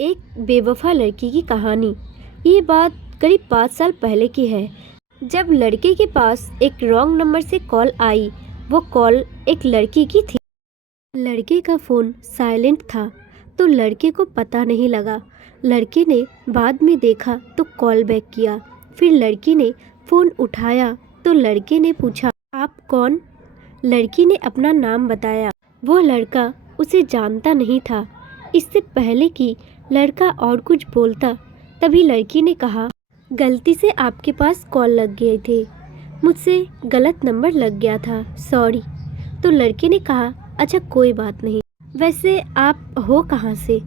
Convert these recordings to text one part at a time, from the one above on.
एक बेवफा लड़की की कहानी। ये बात करीब 5 साल पहले की है, जब लड़के के पास एक रॉन्ग नंबर से कॉल आई। वो कॉल एक लड़की की थी। लड़के का फ़ोन साइलेंट था, तो लड़के को पता नहीं लगा। लड़के ने बाद में देखा तो कॉल बैक किया। फिर लड़की ने फ़ोन उठाया तो लड़के ने पूछा, आप कौन? लड़की ने अपना नाम बताया। वो लड़का उसे जानता नहीं था। इससे पहले कि लड़का और कुछ बोलता, तभी लड़की ने कहा, गलती से आपके पास कॉल लग गए थे, मुझसे गलत नंबर लग गया था, सॉरी। तो लड़के ने कहा, अच्छा कोई बात नहीं, वैसे आप हो कहाँ से?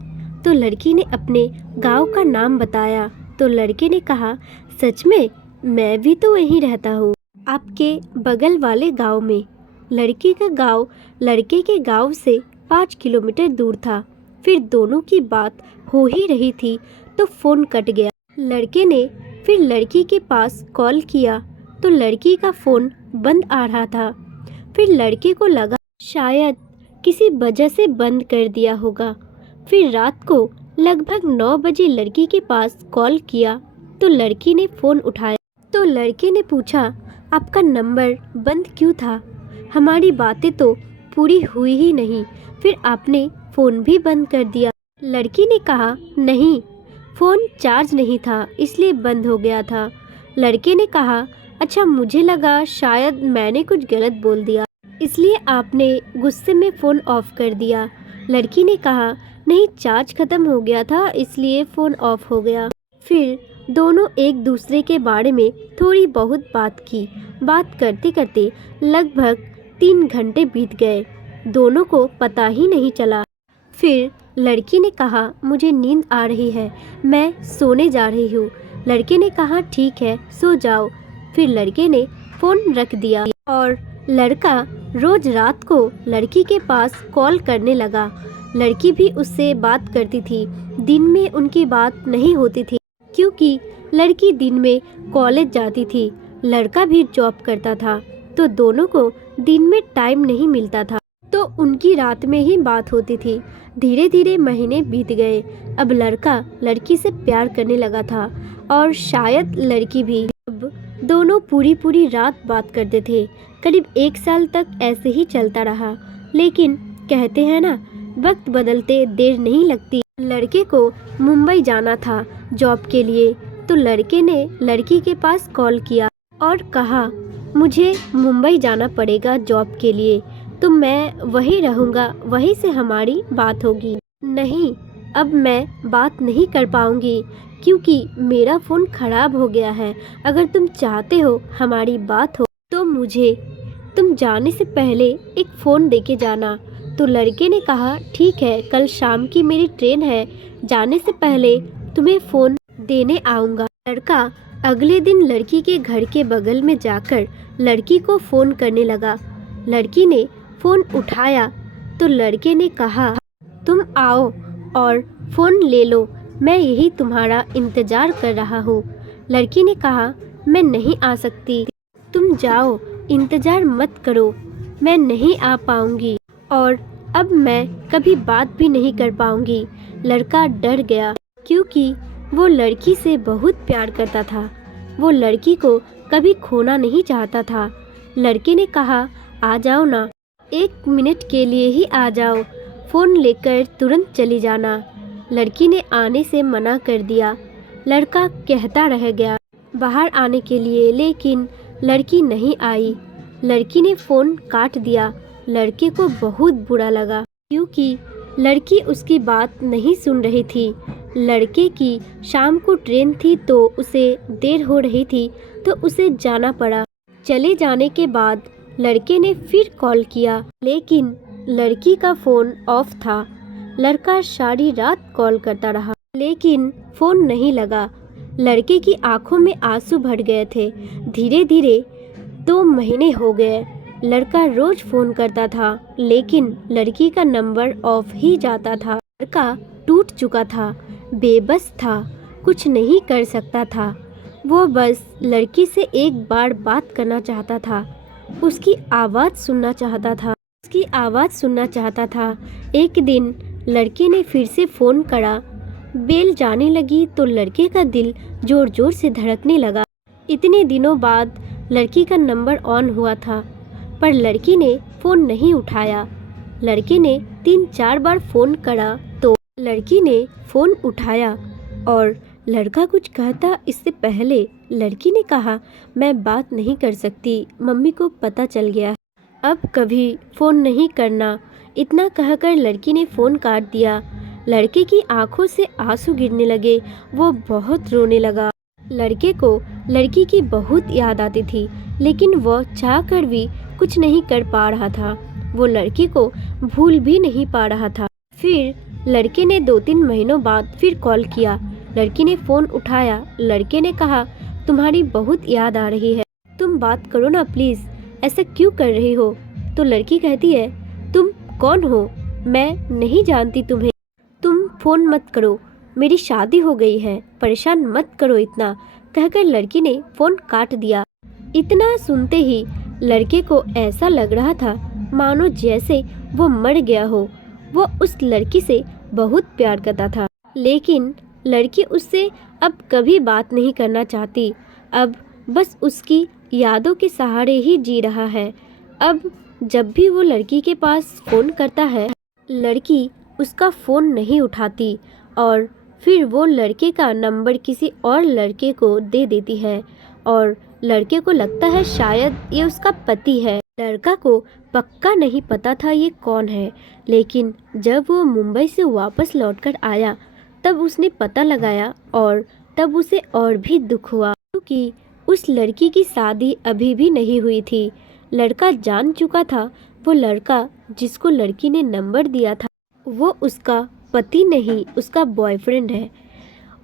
तो लड़की ने अपने गांव का नाम बताया। तो लड़के ने कहा, सच में? मैं भी तो वहीं रहता हूँ, आपके बगल वाले गांव में। लड़की का गांव लड़के के गांव से 5 किलोमीटर दूर था। फिर दोनों की बात हो ही रही थी तो फ़ोन कट गया। लड़के ने फिर लड़की के पास कॉल किया तो लड़की का फ़ोन बंद आ रहा था। फिर लड़के को लगा शायद किसी वजह से बंद कर दिया होगा। फिर रात को लगभग 9 बजे लड़की के पास कॉल किया तो लड़की ने फ़ोन उठाया। तो लड़के ने पूछा, आपका नंबर बंद क्यों था? हमारी बातें तो पूरी हुई ही नहीं, फिर आपने फ़ोन भी बंद कर दिया। लड़की ने कहा, नहीं, फ़ोन चार्ज नहीं था इसलिए बंद हो गया था। लड़के ने कहा, अच्छा मुझे लगा शायद मैंने कुछ गलत बोल दिया, इसलिए आपने गुस्से में फ़ोन ऑफ कर दिया। लड़की ने कहा, नहीं, चार्ज ख़त्म हो गया था इसलिए फ़ोन ऑफ हो गया। फिर दोनों एक दूसरे के बारे में थोड़ी बहुत बात की। बात करते करते लगभग 3 घंटे बीत गए, दोनों को पता ही नहीं चला। फिर लड़की ने कहा, मुझे नींद आ रही है, मैं सोने जा रही हूँ। लड़के ने कहा, ठीक है, सो जाओ। फिर लड़के ने फ़ोन रख दिया और लड़का रोज रात को लड़की के पास कॉल करने लगा। लड़की भी उससे बात करती थी। दिन में उनकी बात नहीं होती थी क्योंकि लड़की दिन में कॉलेज जाती थी, लड़का भी जॉब करता था, तो दोनों को दिन में टाइम नहीं मिलता था, तो उनकी रात में ही बात होती थी। धीरे धीरे महीने बीत गए। अब लड़का लड़की से प्यार करने लगा था और शायद लड़की भी। अब दोनों पूरी पूरी रात बात करते थे। करीब 1 साल तक ऐसे ही चलता रहा। लेकिन कहते हैं ना, वक्त बदलते देर नहीं लगती। लड़के को मुंबई जाना था जॉब के लिए, तो लड़के ने लड़की के पास कॉल किया और कहा, मुझे मुंबई जाना पड़ेगा जॉब के लिए, तो मैं वहीं रहूँगा, वहीं से हमारी बात होगी। नहीं, अब मैं बात नहीं कर पाऊँगी क्योंकि मेरा फ़ोन ख़राब हो गया है। अगर तुम चाहते हो हमारी बात हो तो मुझे तुम जाने से पहले एक फ़ोन देके जाना। तो लड़के ने कहा, ठीक है, कल शाम की मेरी ट्रेन है, जाने से पहले तुम्हें फ़ोन देने आऊँगा। लड़का अगले दिन लड़की के घर के बगल में जाकर लड़की को फ़ोन करने लगा। लड़की ने फ़ोन उठाया तो लड़के ने कहा, तुम आओ और फ़ोन ले लो, मैं यही तुम्हारा इंतज़ार कर रहा हूँ। लड़की ने कहा, मैं नहीं आ सकती, तुम जाओ, इंतज़ार मत करो, मैं नहीं आ पाऊँगी और अब मैं कभी बात भी नहीं कर पाऊँगी। लड़का डर गया क्योंकि वो लड़की से बहुत प्यार करता था। वो लड़की को कभी खोना नहीं चाहता था। लड़के ने कहा, आ जाओ ना, 1 मिनट के लिए ही आ जाओ, फ़ोन लेकर तुरंत चली जाना। लड़की ने आने से मना कर दिया। लड़का कहता रह गया बाहर आने के लिए, लेकिन लड़की नहीं आई। लड़की ने फ़ोन काट दिया। लड़के को बहुत बुरा लगा क्योंकि लड़की उसकी बात नहीं सुन रही थी। लड़के की शाम को ट्रेन थी तो उसे देर हो रही थी, तो उसे जाना पड़ा। चले जाने के बाद लड़के ने फिर कॉल किया, लेकिन लड़की का फ़ोन ऑफ था। लड़का सारी रात कॉल करता रहा, लेकिन फ़ोन नहीं लगा। लड़के की आंखों में आंसू भर गए थे। धीरे धीरे 2 महीने हो गए। लड़का रोज फ़ोन करता था, लेकिन लड़की का नंबर ऑफ ही जाता था। लड़का टूट चुका था, बेबस था, कुछ नहीं कर सकता था। वो बस लड़की से एक बार बात करना चाहता था, उसकी आवाज़ सुनना चाहता था, उसकी आवाज़ सुनना चाहता था। एक दिन लड़के ने फिर से फ़ोन करा बेल जाने लगी तो लड़के का दिल जोर जोर से धड़कने लगा। इतने दिनों बाद लड़की का नंबर ऑन हुआ था, पर लड़की ने फ़ोन नहीं उठाया। लड़के ने 3-4 बार फ़ोन करा तो लड़की ने फ़ोन उठाया और लड़का कुछ कहता इससे पहले लड़की ने कहा, मैं बात नहीं कर सकती, मम्मी को पता चल गया, अब कभी फ़ोन नहीं करना। इतना कहकर लड़की ने फ़ोन काट दिया। लड़के की आंखों से आंसू गिरने लगे, वो बहुत रोने लगा। लड़के को लड़की की बहुत याद आती थी, लेकिन वह चाह कर भी कुछ नहीं कर पा रहा था। वो लड़की को भूल भी नहीं पा रहा था। फिर लड़के ने 2-3 महीनों बाद फिर कॉल किया। लड़की ने फ़ोन उठाया। लड़के ने कहा, तुम्हारी बहुत याद आ रही है, तुम बात करो ना प्लीज़, ऐसा क्यों कर रही हो? तो लड़की कहती है, तुम कौन हो? मैं नहीं जानती तुम्हें, तुम फ़ोन मत करो, मेरी शादी हो गई है, परेशान मत करो इतना, कहकर लड़की ने फ़ोन काट दिया। इतना सुनते ही लड़के को ऐसा लग रहा था मानो जैसे वो मर गया हो। वो उस लड़की से बहुत प्यार करता था, लेकिन लड़की उससे अब कभी बात नहीं करना चाहती। अब बस उसकी यादों के सहारे ही जी रहा है। अब जब भी वो लड़की के पास फ़ोन करता है, लड़की उसका फ़ोन नहीं उठाती और फिर वो लड़के का नंबर किसी और लड़के को दे देती है और लड़के को लगता है शायद ये उसका पति है। लड़का को पक्का नहीं पता था ये कौन है, लेकिन जब वो मुंबई से वापस लौटकर आया तब उसने पता लगाया और तब उसे और भी दुख हुआ, क्योंकि उस लड़की की शादी अभी भी नहीं हुई थी। लड़का जान चुका था वो लड़का जिसको लड़की ने नंबर दिया था वो उसका पति नहीं, उसका बॉयफ्रेंड है।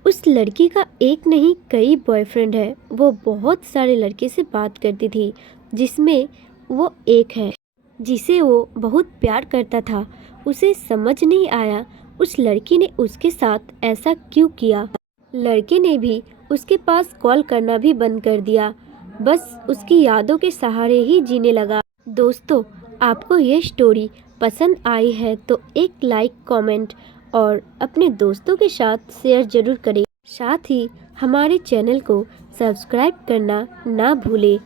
उस लड़की का एक नहीं कई बॉयफ्रेंड है। वो बहुत सारे लड़के से बात करती थी, जिसमें वो एक है जिसे वो बहुत प्यार करता था। उसे समझ नहीं आया उस लड़की ने उसके साथ ऐसा क्यों किया। लड़के ने भी उसके पास कॉल करना भी बंद कर दिया, बस उसकी यादों के सहारे ही जीने लगा। दोस्तों, आपको ये स्टोरी पसंद आई है तो एक लाइक, कमेंट और अपने दोस्तों के साथ शेयर जरूर करें। साथ ही हमारे चैनल को सब्सक्राइब करना ना भूलें।